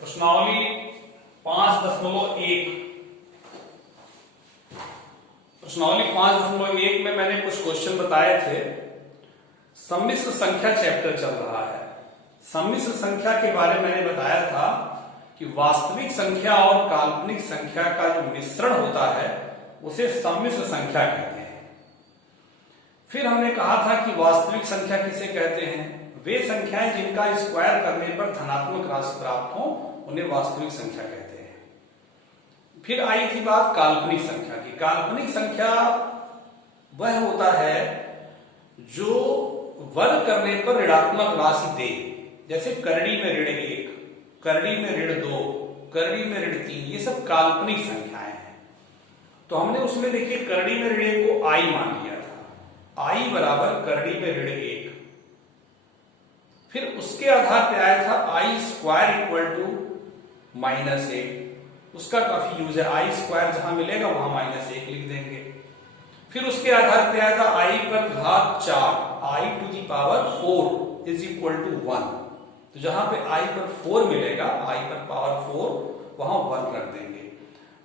प्रश्नावली 5.1 प्रश्नावली 5.1 में मैंने कुछ क्वेश्चन बताए थे। सम्मिश्र संख्या चैप्टर चल रहा है। सम्मिश्र संख्या के बारे में मैंने बताया था कि वास्तविक संख्या और काल्पनिक संख्या का जो मिश्रण होता है उसे सम्मिश्र संख्या कहते हैं। फिर हमने कहा था कि वास्तविक संख्या किसे कहते हैं? वे संख्याएं जिनका स्क्वायर करने पर धनात्मक राशि प्राप्त हो उन्हें वास्तविक संख्या कहते हैं। फिर आई थी बात काल्पनिक संख्या की। काल्पनिक संख्या वह होता है जो वर्ग करने पर ऋणात्मक राशि दे, जैसे करड़ी में ऋण 1, करड़ी में ऋण 2, करड़ी में ऋण 3, ये सब काल्पनिक संख्याएं हैं। तो हमने उसमें देखिए करड़ी में ऋण 1 को आई मान लिया था, आई बराबर करड़ी में ऋण 1। फिर उसके आधार पे आया था आई स्क्वायर इक्वल टू -1। उसका काफी यूज है, आई स्क्वायर जहां मिलेगा वहां -1 लिख देंगे। फिर उसके आधार पे आया था आई पर घात 4, I to the power 4 is equal to 1। तो जहां पे आई पर 4 मिलेगा, आई पर पावर 4, वहां 1 रख देंगे।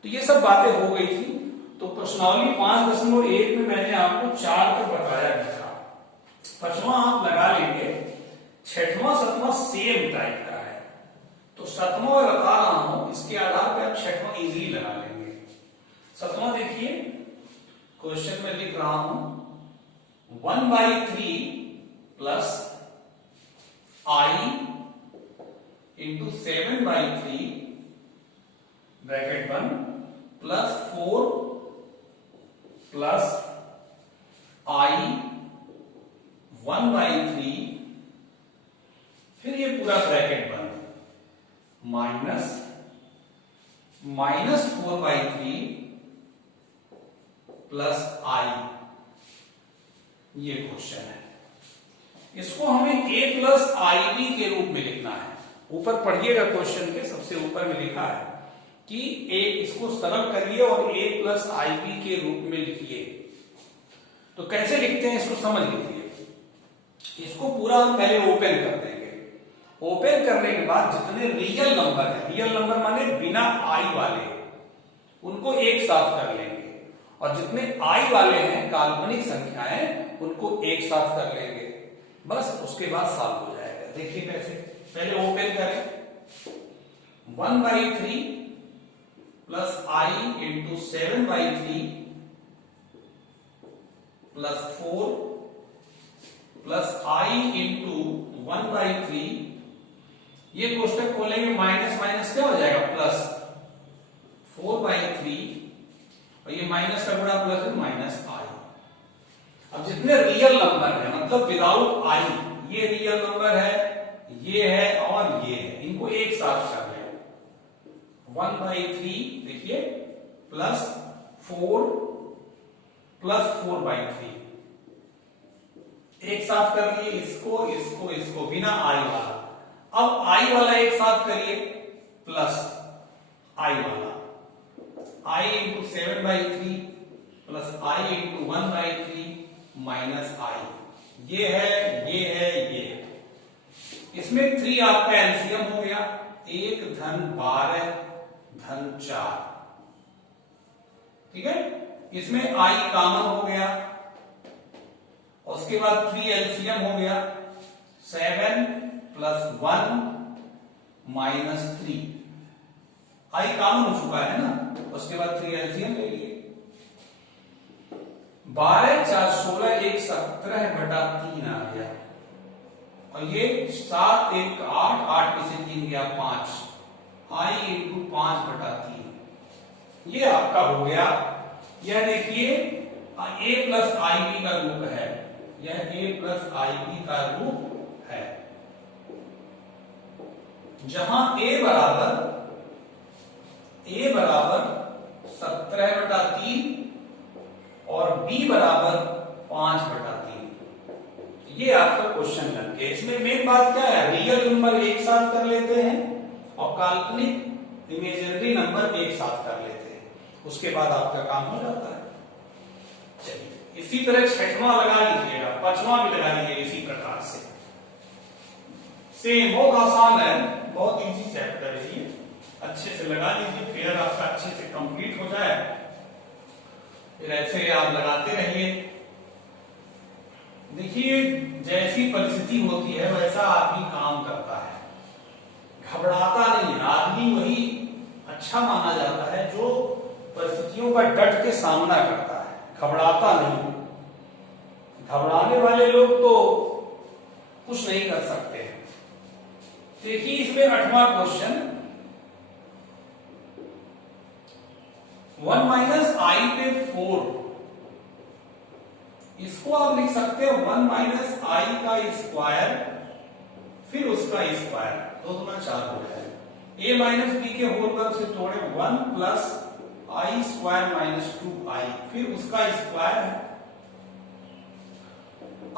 तो ये सब बातें हो गई थी। तो प्रश्नावली 5.1 में मैंने आपको 4 को बताया भी था। 5वां आप लगा लेंगे, 6वां 7वां सेम टाइप का है। तो 7वां बता रहा हूं, इसके आधार पे आप 6वां इजीली लगा लेंगे। 7वां देखिए, क्वेश्चन में लिख रहा हूं 1/3 प्लस आई इंटू 7/3 ब्रैकेट 1 प्लस 4 प्लस आई 1/3, फिर ये पूरा ब्रैकेट बंद, माइनस 4/3 प्लस आई। ये क्वेश्चन है। इसको हमें a प्लस आई बी के रूप में लिखना है। ऊपर पढ़िएगा, क्वेश्चन के सबसे ऊपर में लिखा है कि इसको सरल करिए और a प्लस आई बी के रूप में लिखिए। तो कैसे लिखते हैं इसको समझ लीजिए। इसको पूरा हम पहले ओपन कर देंगे। ओपन करने के बाद जितने रियल नंबर है, रियल नंबर माने बिना आई वाले, उनको एक साथ कर लेंगे, और जितने आई वाले हैं काल्पनिक संख्याएं, उनको एक साथ कर लेंगे। बस उसके बाद सॉल्व हो जाएगा। देखिए कैसे, पहले ओपन करें। 1/3 प्लस आई इंटू 7/3 प्लस 4 प्लस आई इंटू 1/3। ये कोष्टक खोलेंगे, माइनस माइनस क्या हो जाएगा, प्लस 4/3, और ये माइनस का गुणा प्लस है, माइनस आई। अब जितने रियल नंबर है, मतलब विदाउट आई, ये रियल नंबर है, ये है और ये है, इनको एक साथ कर लें। 1/3 देखिए प्लस 4 प्लस 4/3, एक साथ कर लिए, इसको इसको इसको बिना आई वाला। अब आई वाला एक साथ करिए, प्लस आई वाला, आई इंटू 7/3 प्लस आई इंटू 1/3 माइनस आई। ये है, ये है, ये है। इसमें 3 आपका एलसीएम हो गया, 1 धन 12 धन 4, ठीक है। इसमें आई कॉमन हो गया, और उसके बाद 3 एलसीएम हो गया, 7 प्लस 1 माइनस 3। आई कॉमन हो चुका है ना, उसके बाद 3 एलसीएम ले लिए। 12 4 16 1 17/3 आ गया, और ये 7 1 8, 8 में से 3 गया 5, आई इंटू 5/3। ये आपका हो गया। यह देखिए a प्लस आई बी का रूप है, यह a प्लस आई बी का रूप है, जहां a बराबर 17/3 और b बराबर 5/3। ये आपका क्वेश्चन लग गया। इसमें मेन बात क्या है, रियल नंबर एक साथ कर लेते हैं और काल्पनिक इमेजिनरी नंबर एक साथ कर लेते हैं, उसके बाद आपका काम हो जाता है। चलिए इसी तरह 6वां लगा लीजिएगा, 5वां भी लगा लीजिएगा इसी प्रकार से। सेम बहुत आसान है, बहुत इजी चैप्टर है ये। ऐसे लगा लीजिए, फेयर आपका अच्छे से कंप्लीट हो जाए। फिर ऐसे आप लगाते रहिए। देखिए जैसी परिस्थिति होती है वैसा आदमी काम करता है, घबराता नहीं है। आदमी वही अच्छा माना जाता है जो परिस्थितियों का डट के सामना करता है, घबराता नहीं। घबराने वाले लोग तो कुछ नहीं कर सकते हैं। देखिए इसमें 8वां क्वेश्चन, 1 माइनस आई पे 4, इसको आप लिख सकते हो 1 माइनस आई का स्क्वायर फिर उसका स्क्वायर, 2 दूना 4 हो जाएगा। a माइनस बी के होल वर्ग से तोड़े 1 प्लस आई स्क्वायर माइनस 2i फिर उसका स्क्वायर है।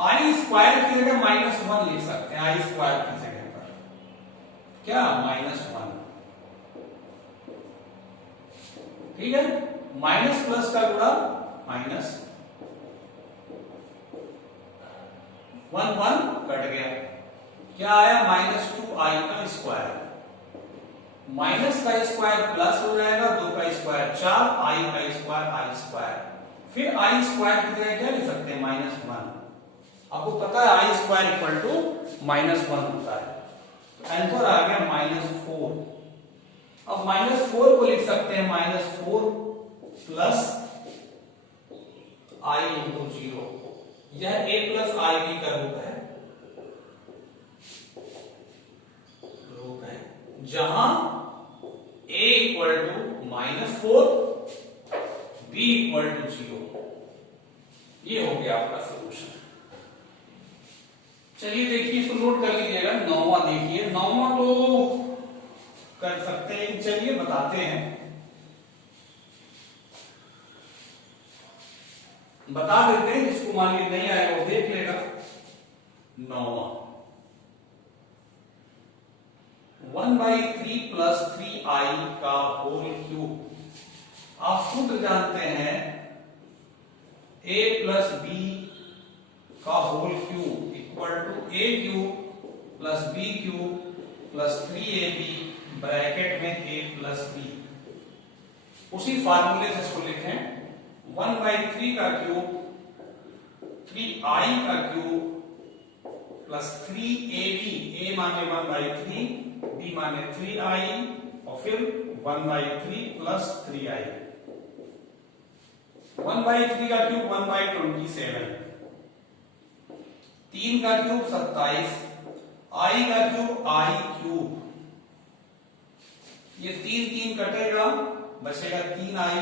आई स्क्वायर की जगह -1 लिख सकते हैं, आई स्क्वायर की जगह पर क्या -1, ठीक है। माइनस प्लस का गुणा माइनस, 1 1 कट गया, क्या आया -2i का स्क्वायर, माइनस का स्क्वायर प्लस हो जाएगा, 2 का स्क्वायर 4, i का स्क्वायर i स्क्वायर, फिर i स्क्वायर की जगह क्या लिख सकते हैं -1। आपको पता है i स्क्वायर इक्वल टू -1 होता है, तो आंसर आ गया -4। अब -4 को लिख सकते हैं -4 प्लस i इंटू 0, यह a प्लस i b का रूप है, जहां a equal to -4 b equal to 0। ये हो गया आपका सॉल्यूशन। चलिए देखिए इसको नोट कर लीजिएगा। 9वां देखिए, 9वां तो कर सकते हैं, चलिए बताते हैं, बता देते हैं, जिसको मान लीजिए नहीं आएगा वो देख लेगा। 9वां 1/3 प्लस 3i का होल क्यूब। आप सूत्र जानते हैं a प्लस b का whole cube equal to a cube plus b cube plus 3ab bracket में a प्लस b। उसी फार्मूले से इसको लिखें, 1/3 का क्यूब 3i का क्यूब प्लस 3ab, a माने 1/3, b माने 3i और फिर 1/3 प्लस 3i। 1/3 का क्यूब 1/27, 3 का क्यूब 27, i का क्यूब i क्यूब, ये 3 3 कटेगा, बचेगा 3i,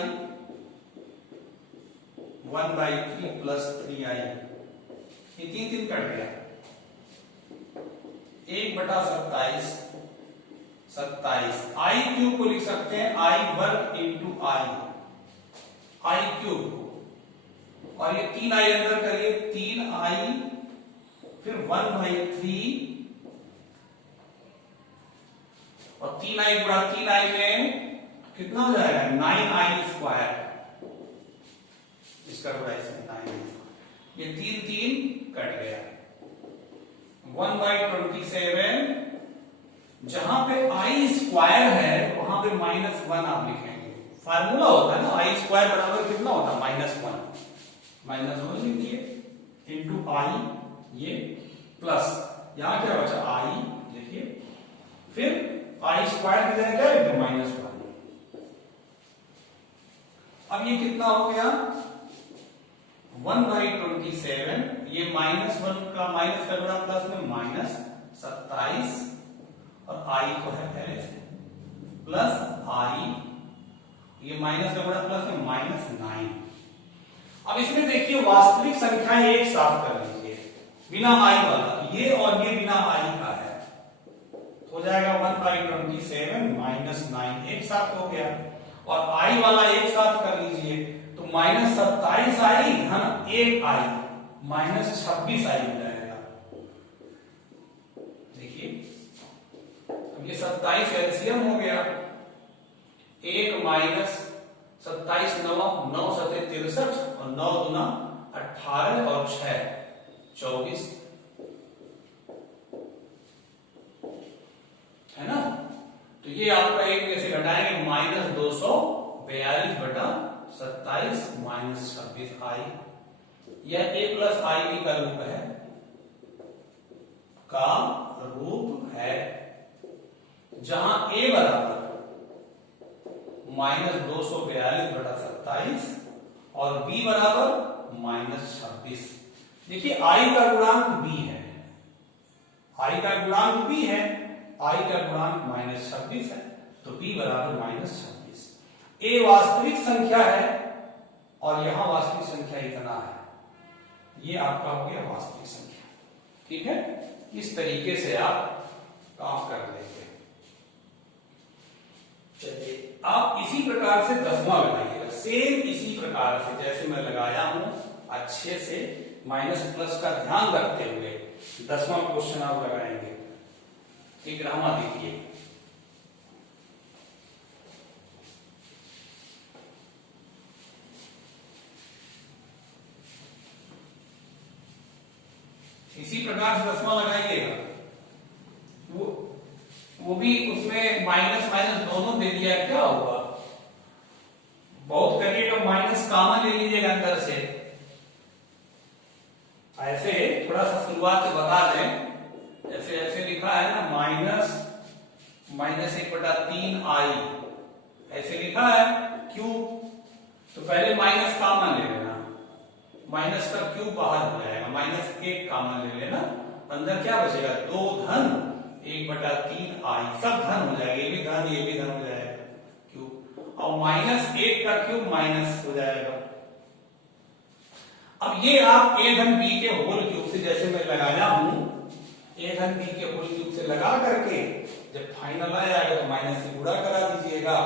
1/3 प्लस 3i, ये 3 3 कट गया, 1/27, 27, i क्यूब को लिख सकते हैं i वर्ग इंटू i क्यूब, और ये 3i अंदर करिए, 3i फिर 1/3 और 3i गुणा 3i में कितना हो जाएगा 9i स्क्वायर, इसका गुणा इसमें 9i, ये 3 3 कट गया, 1/27, जहां पे i स्क्वायर है वहां पे -1 आप लिखेंगे। फार्मूला होता है ना, i स्क्वायर बराबर कितना होता है -1, -1 लिख दिए इंटू i, ये प्लस यहां क्या बचा i लिखिए, फिर i स्क्वायर की जगह क्या लिखते -1। अब ये कितना हो गया 1/27, ये -1 का माइनस का गुणा प्लस में -27 और i को है पहले से प्लस i, ये माइनस का गुणा प्लस में -9। अब इसमें देखिए वास्तविक संख्याएं एक साथ कर लीजिए बिना i वाला, ये और ये बिना i का है, हो जाएगा 1/27 -9 एक साथ हो गया, और i वाला एक साथ कर लीजिए तो -27 i धन 1 i -26 i हो जाएगा। देखिए अब ये 27 एलसीएम हो गया, 1 माइनस 27 9 7 63 और 9 दूना 18 और 6 24, है ना। तो ये आपका एक में से घटाएंगे लगाएंगे -242/27 -26i। यह a प्लस आई बी का रूप है जहां a बराबर -242/27 और b बराबर -26। देखिए i का गुणांक b है, i का गुणांक b है, i का गुणांक -26 है, तो b बराबर -26। a वास्तविक संख्या है और यहां वास्तविक संख्या इतना है, ये आपका हो गया वास्तविक संख्या। ठीक है, इस तरीके से आप काम कर लेंगे। चलिए आप इसी प्रकार से दसवां लगाइएगा, सेम इसी प्रकार से जैसे मैं लगाया हूं, अच्छे से माइनस प्लस का ध्यान रखते हुए 10वां क्वेश्चन आप लगाएंगे। एक ग्रामा देखिए, इसी प्रकार से 10वां लगाइएगा। वो भी उसमें माइनस माइनस दोनों दे दिया, क्या होगा? बहुत करिए तो माइनस कॉमन ले लीजिएगा अंदर से। ऐसे थोड़ा सा शुरुआत से बता दें, जैसे ऐसे लिखा है ना -1/3i, ऐसे लिखा है क्यूब, तो पहले माइनस कॉमन ले लेना, माइनस का क्यूब बाहर हो जाएगा, -1 कॉमन ले लेना, अंदर क्या बचेगा? 2 धन 1/3i, सब धन हो जाएगा, ये भी धन हो जाएगा क्यूब, और -1 का क्यूब माइनस हो जाएगा। अब ये आप a धन b के होल क्यूब से जैसे मैं लगाया हूं, a धन b के होल क्यूब से लगा करके जब फाइनल आ जाएगा तो माइनस से गुणा करा दीजिएगा,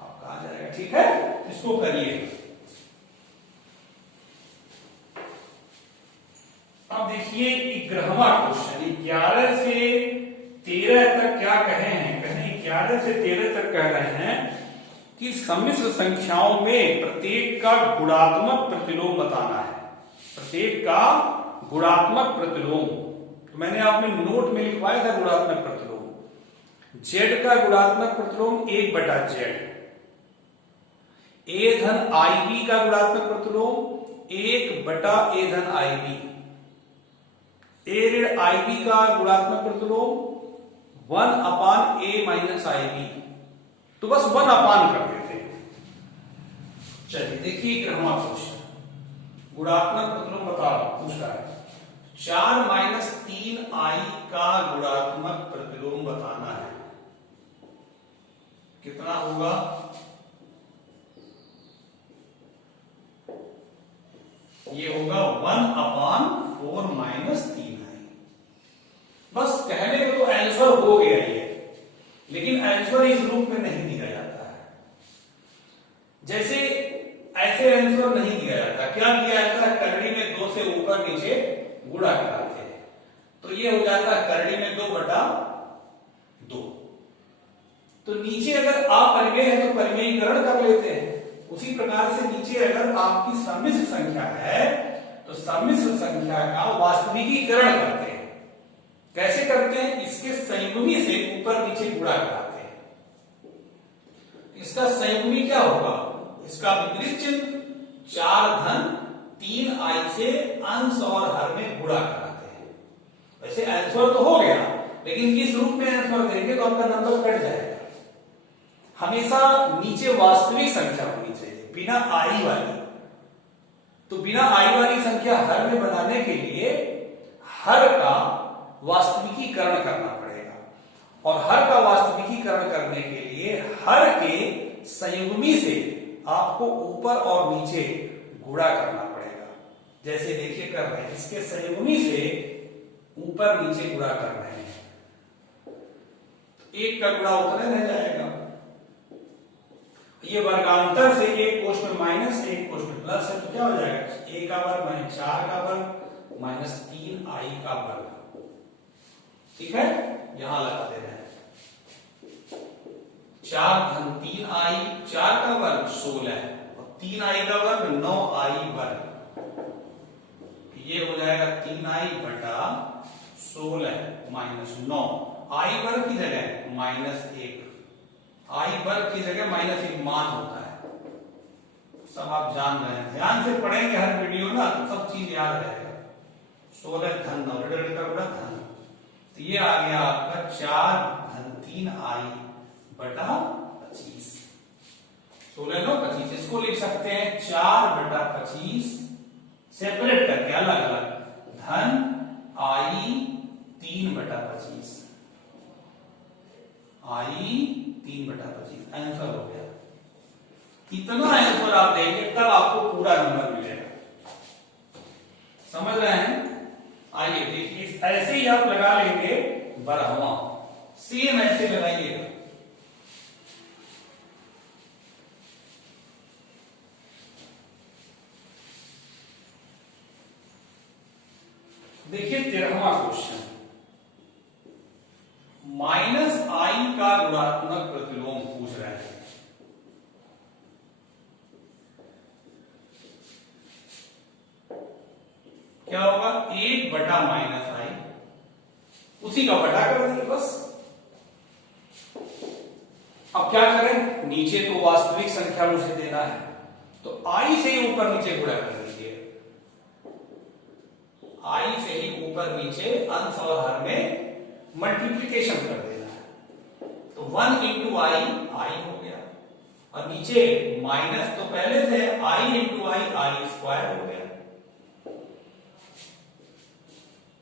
आपका आ जाएगा। ठीक है, इसको करिए। अब देखिए 11वां क्वेश्चन, 11 से 13 तक क्या कहे हैं? कहे 11 से 13 तक कह रहे हैं कि सम्मिश्र संख्याओं में प्रत्येक का गुणात्मक प्रतिलोम बताना है, प्रत्येक का गुणात्मक प्रतिलोम। तो मैंने आपने नोट में लिखवाया था गुणात्मक प्रतिलोम, z का गुणात्मक प्रतिलोम 1/z, a धन ib का गुणात्मक प्रतिलोम 1/a धन ib, a ऋण ib का गुणात्मक प्रतिलोम 1/a माइनस ib, तो बस 1/, कर देते हैं। चलिए देखिए 11वां क्वेश्चन, गुणात्मक प्रतिलोम बता रहा हूं, पूछ रहा है 4 - 3i का गुणात्मक प्रतिलोम बताना है, कितना होगा? ये होगा 1/4 - 3i। बस कहने में तो आंसर हो गया ये, लेकिन आंसर इस रूप में नहीं दिया जाता है, जैसे ऐसे आंसर नहीं दिया जाता। क्या दिया जाता है? करड़ी में 2 से ऊपर नीचे गुणा कराते हैं, तो ये हो जाता है करड़ी में 2/2। तो नीचे अगर अपरिमेय है तो परिमेयीकरण कर लेते हैं, उसी प्रकार से नीचे अगर आपकी सम्मिश्र संख्या है तो सम्मिश्र संख्या का वास्तविकीकरण करते हैं। कैसे करते हैं? इसके संयुग्मी से ऊपर नीचे गुणा कराते हैं। इसका संयुग्मी क्या होगा? इसका विपरीत चिन्ह 4 धन 3i से अंश और हर में गुणा कराते हैं। वैसे आंसर तो हो गया, लेकिन किस रूप में आंसर देंगे तो आपका नंबर कट जाएगा। हमेशा नीचे वास्तविक संख्या होनी चाहिए, बिना आई वाली। तो बिना आई वाली संख्या हर में बनाने के लिए हर का वास्तविकीकरण करना पड़ेगा, और हर का वास्तविकीकरण करने के लिए हर के संयुग्मी से आपको ऊपर और नीचे गुणा करना पड़ेगा। जैसे देखिए कर रहे हैं, इसके संयुग्मी से ऊपर नीचे गुणा कर रहे हैं, एक का गुणा उतना रह जाएगा। ये वर्गांतर से एक कोष में माइनस एक कोष में प्लस है, तो क्या हो जाएगा? a का वर्ग - 4 का वर्ग -3i का वर्ग। ठीक है, यहां लगा दे रहे हैं 4 धन 3i, 4 का वर्ग 16 और 3i का वर्ग 9i वर्ग, ये हो जाएगा 3i/16 - 9, i वर्ग की जगह -1, आई वर्ग की जगह -1 मान होता है, सब आप जान रहे हैं, ध्यान से पढ़ेंगे हर वीडियो ना तो सब चीज याद रहेगा। 16 धन 9 का गुणा धन, तो ये आ गया आपका 4 धन 3 आई बटा 25। 16 9 25, इसको लिख सकते हैं 4 बटा 25 सेपरेट करके अलग अलग, धन आई 3 बटा 25, आई 3 बटा 25 आंसर हो गया। इतना आंसर आप देंगे तब आपको पूरा नंबर मिलेगा, समझ रहे हैं। आइए देखिए, ऐसे ही आप लगा लेंगे बरहवा, सेम ऐसे लगाइएगा। देखिए 13वां क्वेश्चन, माइनस आई का गुणात्मक प्रतिलोम पूछ रहे हैं। क्या होगा, 1 बटा माइनस आई, उसी का बटा कर देंगे बस। अब क्या करें, नीचे तो वास्तविक संख्या मुझे देना है, तो आई से ही ऊपर नीचे गुणा कर दीजिए, आई से ही ऊपर नीचे अंश और हर में मल्टीप्लिकेशन कर देना है। तो 1 इंटू आई, आई हो गया, और नीचे माइनस तो पहले से आई इंटू आई, आई स्क्वायर हो गया,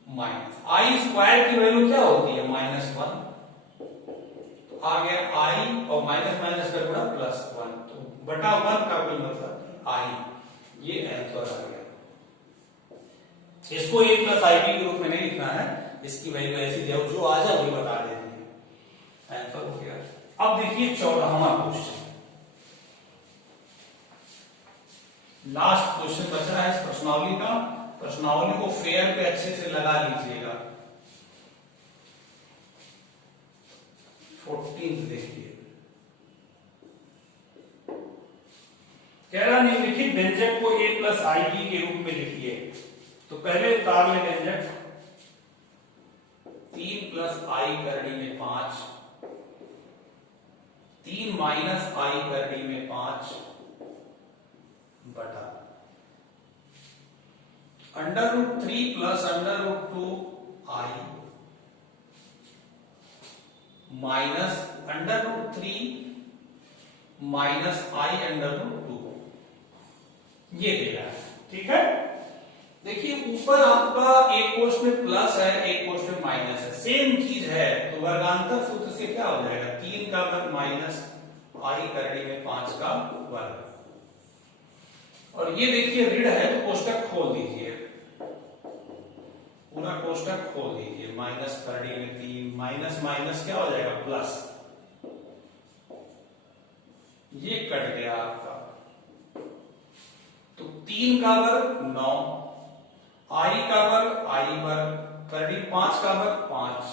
माइनस आई स्क्वायर की वैल्यू क्या होती है, -1, तो आ गया आई और माइनस माइनस का गुणा +1, तो बटा 1 का कोई मतलब आई, ये आंसर आ गया। इसको a प्लस आई बी के रूप में नहीं लिखना है, इसकी वैल्यू ऐसी जो आ जाए वही बता देनी है, आंसर हो गया। अब देखिए 14वां क्वेश्चन, लास्ट क्वेश्चन बच रहा है इस प्रश्नावली का। प्रश्नावली को फेयर पे अच्छे से लगा लीजिएगा। 14 देखिए, कह रहा निम्नलिखित व्यंजक को a प्लस आई बी के रूप में लिखिए। तो पहले उतार ले व्यंजक, 3 प्लस आई करड़ी में 5, 3 माइनस आई करड़ी में 5 बटा √3 प्लस √2 आई माइनस √3 माइनस आई √2, ये दे रहा है, ठीक है। देखिए ऊपर आपका एक कोष्ठ में प्लस है, एक कोष्ठ में माइनस है, सेम चीज है, तो वर्गांतर सूत्र से क्या हो जाएगा, 3 का वर्ग माइनस आई करड़ी में 5 का वर्ग, और ये देखिए ऋण है तो कोष्ठक खोल दीजिए, पूरा कोष्ठक खोल दीजिए, माइनस करड़ी में 3, माइनस माइनस क्या हो जाएगा प्लस, ये कट गया आपका, तो 3 का वर्ग 9, आई का वर्ग आई वर्ग, करड़ी 5 का वर्ग 5,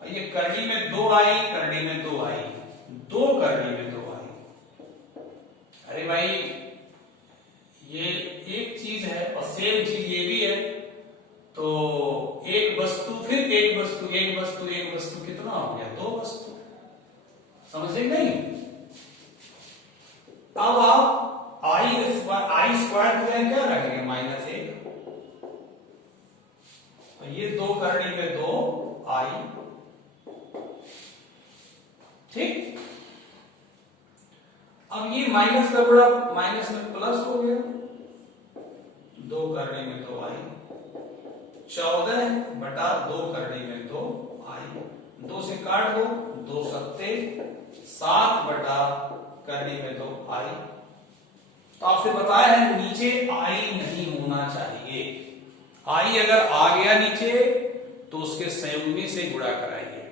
और ये करड़ी में 2 आई, करड़ी में 2 आई, 2 करड़ी में 2 आई। अरे भाई ये एक चीज है और सेम चीज ये भी है, तो एक वस्तु फिर एक वस्तु, एक वस्तु एक वस्तु, कितना हो गया, 2 वस्तु, समझे नहीं। अब आप आई स्क्वायर की जगह क्या रखेंगे, -1, और ये 2 करड़ी में 2 आई, ठीक। अब ये माइनस का गुणा माइनस में प्लस हो गया, 2 करड़ी में 2 आई, 14 बटा 2 करड़ी में 2 आई, 2 से काट दो, 2 सत्ते 7 बटा करड़ी में 2 आई। तो आपसे बताया है नीचे आई नहीं होना चाहिए, आई अगर आ गया नीचे तो उसके संयुग्मी से गुणा कराइए,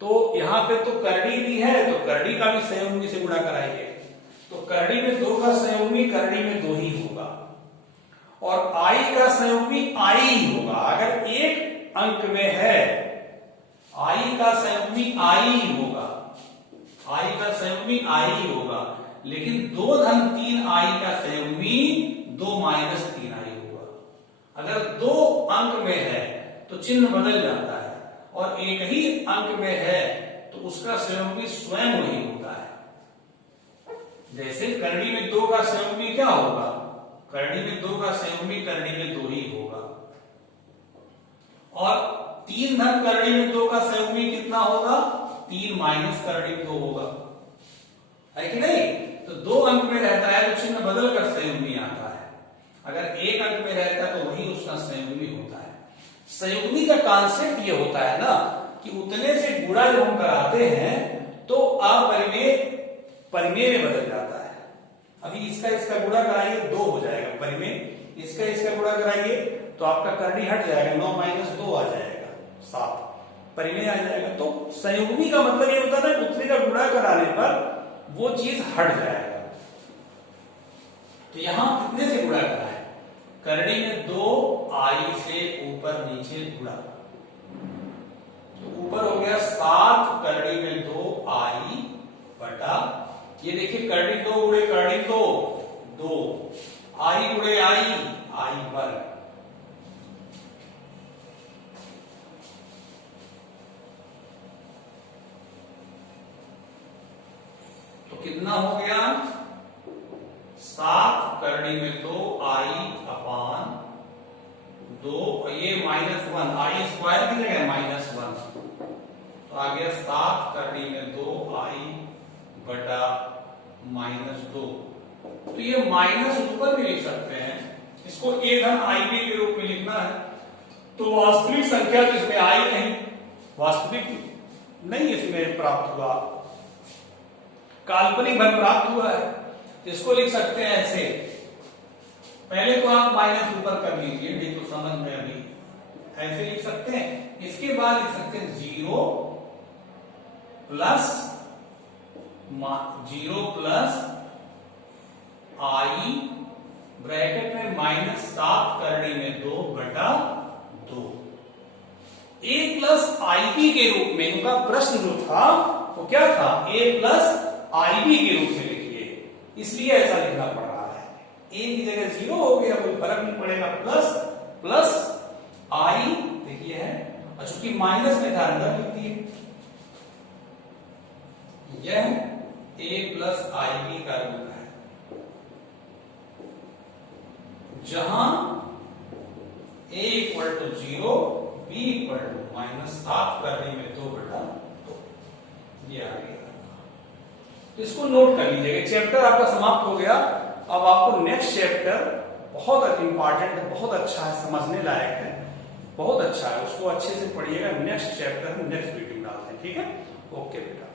तो यहां पे तो करड़ी भी है तो करड़ी का भी संयुग्मी से गुणा कराइए, तो करड़ी में 2 का संयुग्मी करड़ी में 2 ही होगा, और आई का संयुग्मी आई ही होगा। अगर एक अंक में है आई का संयुग्मी आई ही होगा, आई का संयुग्मी आई ही होगा, लेकिन 2 धन 3 आई का संयुग्मी 2 माइनस 3 आई होगा। अगर 2 अंक में है तो चिन्ह बदल जाता है, और एक ही अंक में है तो तो उसका संयुग्मी स्वयं वही होता है। जैसे करड़ी में 2 का संयुग्मी क्या होगा, करड़ी में 2 का संयुग्मी करड़ी में 2 ही होगा, और 3 धन करड़ी में 2 का संयुग्मी कितना होगा, 3 माइनस करड़ी में 2 होगा, है कि नहीं। तो 2 अंक में रहता है तो चिन्ह बदल कर संयुग्मी आता है, अगर 1 अंक में रहता है तो वही उसका संयुग्मी होता है। संयुग्मी का कॉन्सेप्ट ये होता है ना कि उतने से गुणा जब हम कराते हैं तो अपरिमेय परिमेय में बदल जाता है। अभी इसका गुणा कराइए 2 हो जाएगा परिमेय, इसका गुणा कराइए तो आपका करड़ी हट जाएगा, 9 माइनस 2 आ जाएगा 7, परिमेय आ जाएगा। तो संयुग्मी का मतलब ये होता है ना उतने का गुणा कराने पर वो चीज हट जाएगा। तो यहां कितने से गुणा करा है, करड़ी में 2 आई से ऊपर नीचे गुणा, तो ऊपर हो गया 7 करड़ी में 2 आई बटा, ये देखिए करड़ी 2 गुणे करड़ी 2 आई गुणे आई वर्ग। तो कितना हो गया, 7 करड़ी में 2 आई अपान 2, ये -1 आई स्क्वायर की जगह -1, तो आ गया 7 करड़ी में 2 आई बटा -2। तो ये माइनस ऊपर भी लिख सकते हैं, इसको a धन ib के रूप में लिखना है। तो वास्तविक संख्या तो इसमें आई नहीं, वास्तविक नहीं इसमें प्राप्त हुआ, काल्पनिक भर प्राप्त हुआ है। इसको लिख सकते हैं ऐसे, पहले तो आप माइनस ऊपर कर लीजिए, नहीं तो समझ में अभी ऐसे लिख सकते हैं। इसके बाद लिख सकते हैं 0 प्लस आई ब्रैकेट में -7 करड़ी में 2 बटा 2, a प्लस आईबी के रूप में। इनका प्रश्न जो था वो क्या था, a प्लस आईबी के रूप में लिखिए, इसलिए ऐसा लिखना पड़ रहा है। a की जगह 0 हो गया, कोई फर्क नहीं पड़ेगा, प्लस आई देखिए है, और चूंकि माइनस में था अंदर लिख दिए, यह a प्लस आईबी का रूप है, जहां a equal to 0, b equal to -7 करने में 2 बटा 2, ये आ गया। तो इसको नोट कर लीजिएगा, चैप्टर आपका समाप्त हो गया। अब आपको नेक्स्ट चैप्टर बहुत इंपॉर्टेंट है, बहुत अच्छा है, समझने लायक है, बहुत अच्छा है, उसको अच्छे से पढ़िएगा। नेक्स्ट चैप्टर नेक्स्ट वीडियो डालते हैं, ठीक है, ओके बेटा।